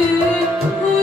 you.